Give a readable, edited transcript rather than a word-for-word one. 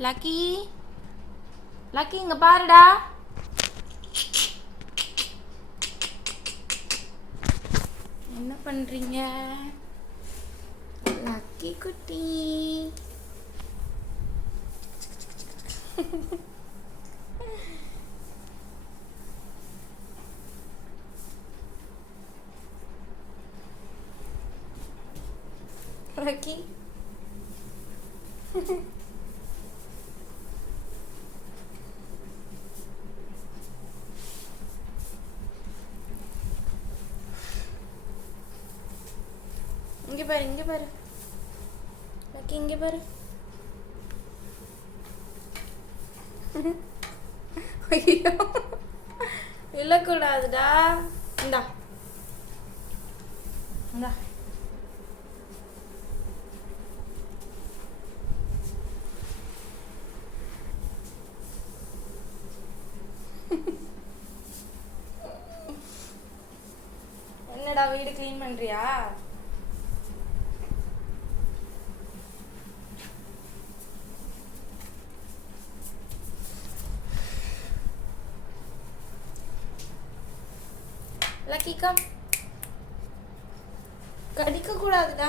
Lucky, lucky இங்க பாருடா. என்ன பண்றீங்க லக்கி குட்டி? லக்கி இங்க பாரு, இங்க பாரு லக்கி, இங்க பாரு. ஐயோ விழக்கூடாதுடா. இந்தா இந்தா. என்னடா வீடு க்ளீன் பண்றியா? Lucky come. கடிக்க கூடாதுடா.